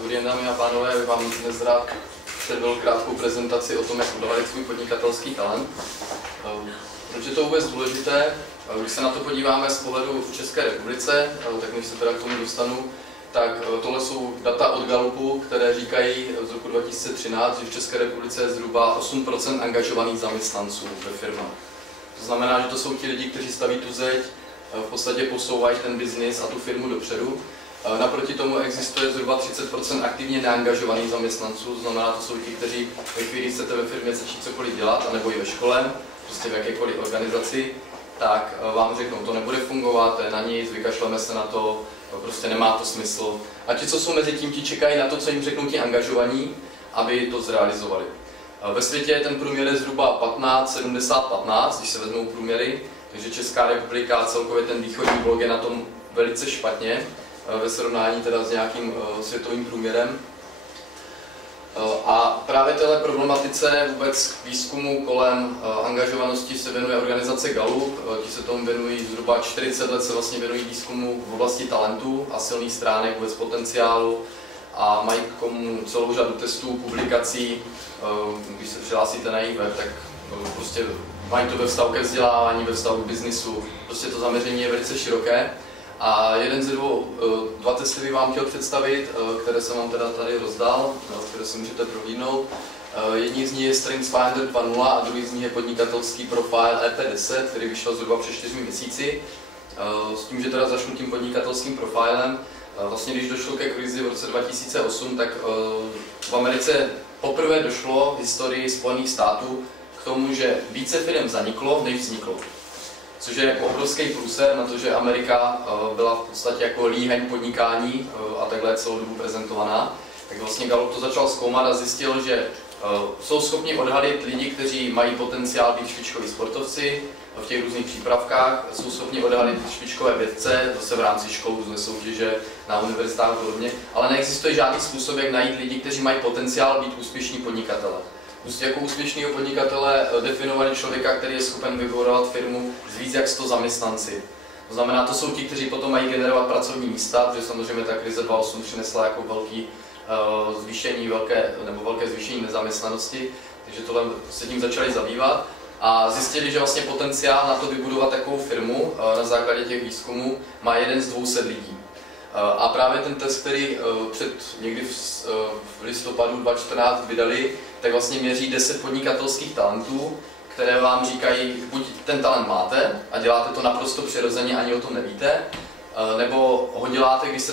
Dobrý den, dámy a pánové, já vám dnes rád předvedl krátkou prezentaci o tom, jak odhalit svůj podnikatelský talent. Proč je to vůbec důležité? Když se na to podíváme z pohledu v České republice, tak než se teda k tomu dostanu, tak tohle jsou data od Gallupu, které říkají z roku 2013, že v České republice je zhruba 8% angažovaných zaměstnanců ve firmách. To znamená, že to jsou ti lidi, kteří staví tu zeď, v podstatě posouvají ten biznis a tu firmu dopředu. Naproti tomu existuje zhruba 30% aktivně neangažovaných zaměstnanců, to znamená, to jsou ti, kteří ve chvíli chcete ve firmě začít cokoliv dělat, anebo i ve škole, prostě v jakékoliv organizaci, tak vám řeknou, to nebude fungovat, to je na nic, vykašleme se na to, prostě nemá to smysl. A ti, co jsou mezi tím, ti čekají na to, co jim řeknou ti angažovaní, aby to zrealizovali. Ve světě ten průměr je zhruba 15, 70, 15, když se vezmou průměry, takže Česká republika a celkově ten východní blok je na tom velice špatně ve srovnání teda s nějakým světovým průměrem. A právě téhle problematice vůbec výzkumu kolem angažovanosti se věnuje organizace Gallup. Ti se tomu věnují zhruba 40 let, se vlastně věnují výzkumu v oblasti talentu a silných stránek, vůbec potenciálu a mají k tomu celou řadu testů, publikací. Když se přihlásíte na jejich web, tak prostě mají to ve vztahu ke vzdělávání, ve vztahu k biznisu. Prostě to zaměření je velice široké. A jeden ze dva testy bych vám chtěl představit, které jsem vám teda tady rozdal, které si můžete prohlídnout. Jedním z nich je StrengthsFinder 2.0 a druhý z nich je podnikatelský profil EP10, který vyšel zhruba před 4 měsíci. S tím, že teda začnu tím podnikatelským profilem. Vlastně když došlo ke krizi v roce 2008, tak v Americe poprvé došlo v historii Spojených států k tomu, že více firm zaniklo, než vzniklo. Což je jako obrovský průser na to, že Amerika byla v podstatě jako líheň podnikání a takhle je celou dobu prezentovaná. Tak vlastně Gallup to začal zkoumat a zjistil, že jsou schopni odhalit lidi, kteří mají potenciál být špičkoví sportovci v těch různých přípravkách, jsou schopni odhalit špičkové vědce, zase v rámci škol, různé soutěže na univerzitách a podobně, ale neexistuje žádný způsob, jak najít lidi, kteří mají potenciál být úspěšní podnikatele. Jako úspěšného podnikatele definovali člověka, který je schopen vybudovat firmu s víc jak 100 zaměstnanci. To znamená, to jsou ti, kteří potom mají generovat pracovní místa, protože samozřejmě ta krize 2008 přinesla jako velké zvýšení nezaměstnanosti, takže tohle se tím začali zabývat a zjistili, že vlastně potenciál na to vybudovat takovou firmu na základě těch výzkumů má jeden z 200 lidí. A právě ten test, který někdy v listopadu 2014 vydali, tak vlastně měří 10 podnikatelských talentů, které vám říkají, buď ten talent máte a děláte to naprosto přirozeně, ani o tom nevíte, nebo ho děláte, když se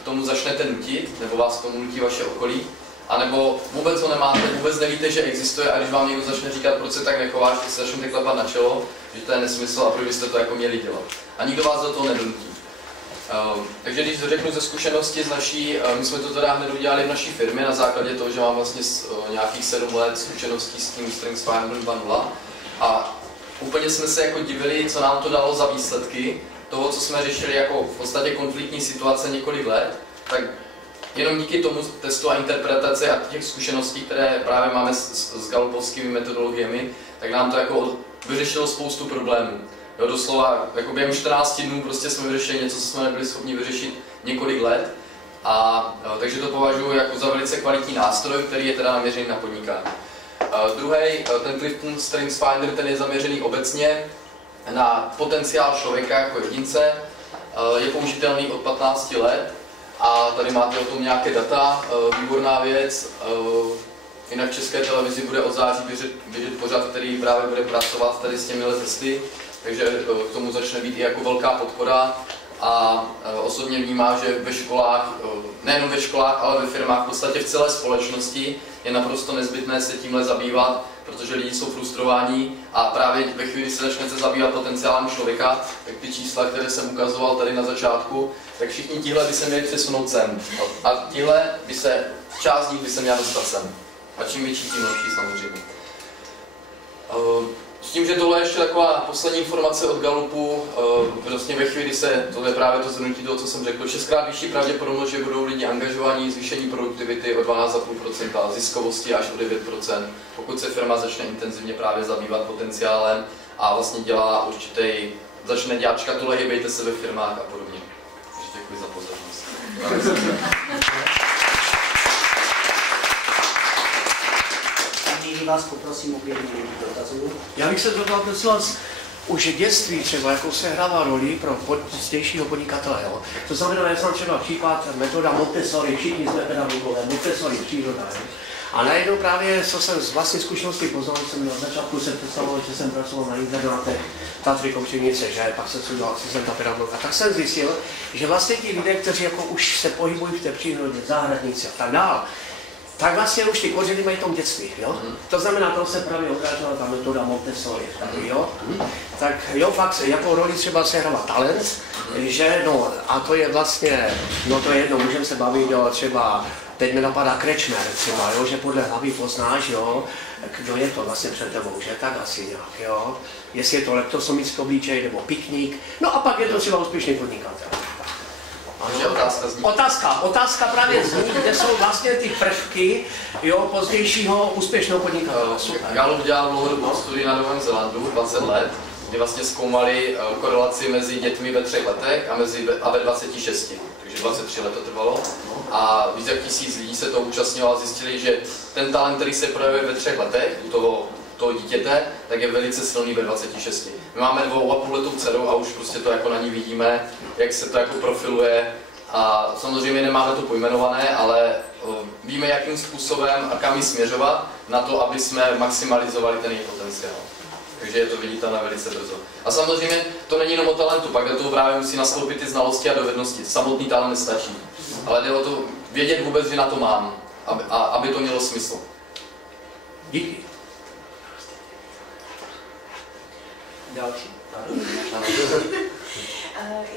k tomu začnete nutit, nebo vás k tomu nutí vaše okolí, anebo vůbec ho nemáte, vůbec nevíte, že existuje a když vám někdo začne říkat, proč se tak nechováš, tak se začnete klepat na čelo, že to je nesmysl a proč byste to jako měli dělat. A nikdo vás do toho nedonutí. Takže když řeknu ze zkušenosti z naší, my jsme to teda hned udělali v naší firmě na základě toho, že mám vlastně nějakých 7 let zkušeností s tím StrengthsFinder 2.0 a úplně jsme se jako divili, co nám to dalo za výsledky toho, co jsme řešili jako v podstatě konfliktní situace několik let, tak jenom díky tomu testu a interpretaci a těch zkušeností, které právě máme s gallupovskými metodologiemi, tak nám to jako vyřešilo spoustu problémů. Jo, doslova jako během 14 dnů prostě jsme vyřešili něco, co jsme nebyli schopni vyřešit několik let. Takže to považuji jako za velice kvalitní nástroj, který je teda naměřený na podnikání. Druhý, ten Clifton StrengthsFinder, ten je zaměřený obecně na potenciál člověka jako jedince. Je použitelný od 15 let a tady máte o tom nějaké data, výborná věc. Jinak v České televizi bude od září běžet pořad, který právě bude pracovat tady s těmi testy. Takže k tomu začne být i jako velká podpora a osobně vnímám, že ve školách, nejenom ve školách, ale ve firmách, v podstatě v celé společnosti je naprosto nezbytné se tímhle zabývat, protože lidi jsou frustrováni a právě ve chvíli, kdy se začnete zabývat potenciálem člověka, tak ty čísla, které jsem ukazoval tady na začátku, tak všichni tihle by se měli přesunout sem. A část z nich by se měla dostat sem. A čím větší, tím lepší samozřejmě. S tím, že tohle je ještě taková poslední informace od Gallupu, vlastně ve chvíli, to je právě to zhrnutí toho, co jsem řekl, 6krát vyšší pravděpodobnost, že budou lidi angažovaní, zvýšení produktivity o 12,5%, ziskovosti až o 9%, pokud se firma začne intenzivně právě zabývat potenciálem a vlastně začne dělat škatule, hýbejte se ve firmách a podobně. Takže děkuji za pozornost. takže vás poprosím o 5 minut dotazů. Já bych se zeptal, prosím vás, už v dětství třeba, jakou se hrává roli pro pozdějšího podnikatele. Jo? To znamená, já jsem třeba případ metoda Montessori, všichni jsme pedagogové, Montessori, příroda. Jo? A najednou právě, co jsem z vlastní zkušenosti poznal, jsem na začátku se představoval, že jsem pracoval na internátech Tatry Kopřivnice, že pak jsem studoval asistenta pedagoga. Tak jsem zjistil, že vlastně ti lidé, kteří jako už se pohybují v té přírodě, zahradníci a tak dále, tak vlastně už ty kořeny mají v tom dětství, jo? To znamená, to se právě odrážela ta metoda Montessori, jo? Tak jo, fakt jako roli třeba se hrává talent, že no, a to je vlastně, no to je jedno, můžeme se bavit o třeba, teď mi napadá Krečmer třeba, jo, že podle hlavy poznáš, jo, kdo je to vlastně před tebou, že tak asi nějak, jo? Jestli je to leptosomický obličej nebo pikník, no a pak je to třeba úspěšný podnikatel. Otázka právě zní, kde jsou vlastně ty prvky, jo, pozdějšího úspěšného podnikatele. Gallup dělal dlouhodobou studii na Novém Zélandu, 20 let, kdy vlastně zkoumali korelaci mezi dětmi ve 3 letech a ve 26, takže 23 let to trvalo. A víc jak 1000 lidí se to účastnilo a zjistili, že ten talent, který se projevuje ve 3 letech u toho dítěte, tak je velice silný ve 26. My máme 2,5letou dceru a už prostě to jako na ní vidíme, jak se to jako profiluje. A samozřejmě nemáme to pojmenované, ale víme, jakým způsobem a kam ji směřovat na to, aby jsme maximalizovali ten její potenciál. Takže je to viditelné velice brzo. A samozřejmě to není jenom o talentu, pak do toho právě musí nastoupit ty znalosti a dovednosti. Samotný talent nestačí. Ale jde o to vědět vůbec, že na to mám, aby to mělo smysl. Díky. Další.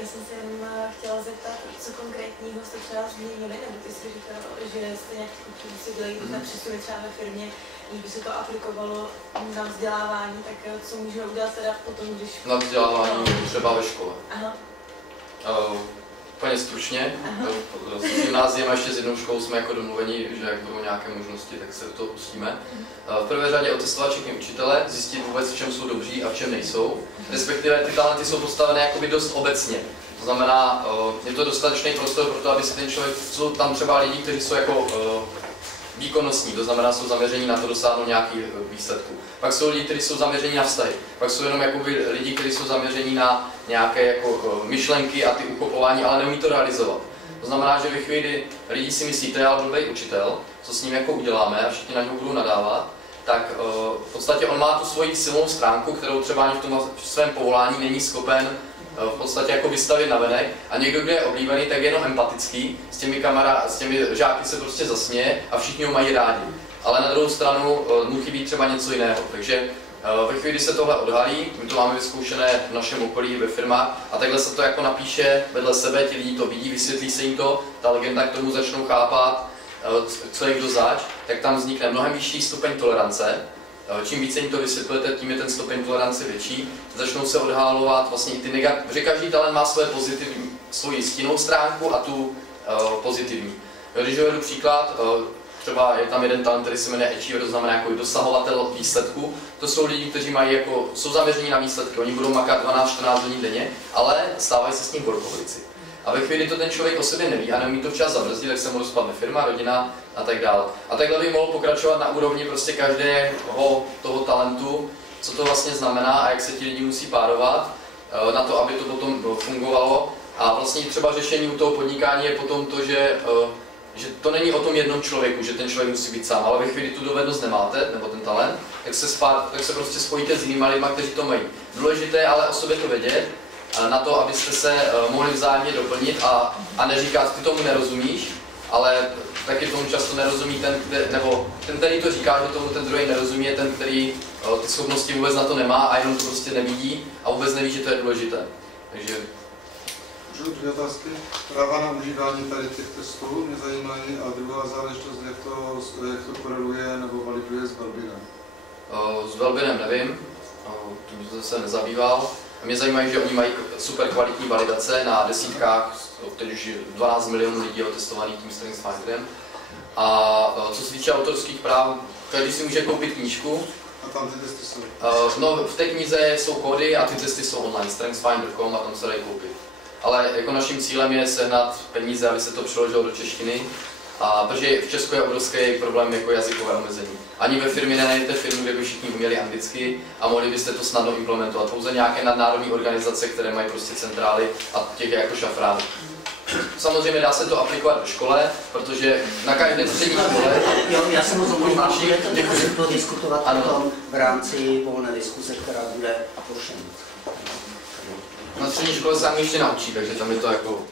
Já jsem se jenom chtěla zeptat, co konkrétního jste třeba změnili, nebo ty jsi říkal, že jste nějaký si dělají na přesuny třeba ve firmě, když by se to aplikovalo na vzdělávání, tak co můžeme udělat teda potom, když... Na vzdělávání třeba ve škole. Aha. Úplně stručně, s gymnáziem a ještě s jednou školou jsme jako domluveni, že jak budou nějaké možnosti, tak se to pustíme. V prvé řadě otestovat všechny učitele, zjistit vůbec, v čem jsou dobří a v čem nejsou. Respektive ty talenty jsou postavené jakoby dost obecně. To znamená, je to dostatečný prostor pro to, aby si ten člověk, jsou tam třeba lidi, kteří jsou jako výkonnostní, to znamená, jsou zaměření na to dosáhnout nějakých výsledků. Pak jsou lidi, kteří jsou zaměření na vztahy. Pak jsou jenom jakoby lidi, kteří jsou zaměření na nějaké jako myšlenky a ty uchopování, ale neumí to realizovat. To znamená, že ve chvíli, kdy lidi si myslí, to je ale blbej učitel, co s ním jako uděláme a všichni na něho budou nadávat, tak v podstatě on má tu svoji silnou stránku, kterou třeba ani v tom svém povolání není schopen v podstatě jako vystavit navenek a někdo, kdo je oblíbený, tak je jenom empatický, s těmi žáky se prostě zasměje a všichni ho mají rádi. Ale na druhou stranu mu chybí třeba něco jiného. Takže ve chvíli, kdy se tohle odhalí, my to máme vyzkoušené v našem okolí, ve firmách, a takhle se to jako napíše vedle sebe, ti lidi to vidí, vysvětlí se jim to, ta legenda k tomu začnou chápat, co je kdo zač, tak tam vznikne mnohem vyšší stupeň tolerance. Čím více jim to vysvětlujete, tím je ten stupeň tolerance větší. Začnou se odhalovat vlastně i ty negativní, protože každý talent má svoji stinnou stránku a tu pozitivní. Když uvedu příklad, třeba je tam jeden talent, který se jmenuje achiever, to znamená jako dosahovatel výsledku. To jsou lidi, kteří jsou zaměření na výsledky, oni budou makat 12-14 hodin denně, ale stávají se s ním workoholici. A ve chvíli, to ten člověk o sobě neví a neumí to včas zabrzdit, tak se mu rozpadne firma, rodina a tak dále. A takhle by mohl pokračovat na úrovni prostě každého toho talentu, co to vlastně znamená a jak se ti lidi musí párovat na to, aby to potom fungovalo. A vlastně třeba řešení u toho podnikání je potom to, že to není o tom jednom člověku, že ten člověk musí být sám, ale ve chvíli tu dovednost nemáte, nebo ten talent, tak se prostě spojíte s jinými lidmi, kteří to mají. Důležité je ale o sobě to vědět, na to, abyste se mohli vzájemně doplnit a neříkat, ty tomu nerozumíš, ale taky tomu často nerozumí ten, který to říká, že tomu ten druhý nerozumí, je ten, který ty schopnosti vůbec na to nemá a jenom to prostě nevidí a vůbec neví, že to je důležité. Takže... Můžu dvě otázky. Práva na užívání tady těch testů mě zajímají a druhá záležitost, jak to koreluje nebo validuje s Wellbeinem. S Wellbeinem nevím, tím jsem se nezabýval. Mě zajímají, že oni mají super kvalitní validace na desítkách, teď už 12 milionů lidí otestovaných tím StrengthsFinderem. A co se týče autorských práv, každý si může koupit knížku. A tam ty testy jsou? No, v té knize jsou kódy a ty testy jsou online, strengthsfinder.com a tam se dají koupit. Ale jako naším cílem je sehnat peníze, aby se to přeložilo do češtiny A protože v Česku je obrovský problém jako jazykové omezení. Ani ve firmě nenajdete firmu, kde by všichni uměli anglicky a mohli byste to snadno implementovat. Pouze nějaké nadnárodní organizace, které mají prostě centrály a těch je jako šafrán. Samozřejmě dá se to aplikovat do škole, protože na každé střední škole... Jo, já jsem moc omlouvám, budete to diskutovat potom v rámci volné diskuse, která bude porušena. Na střední škole se angličtina učí, takže tam je to jako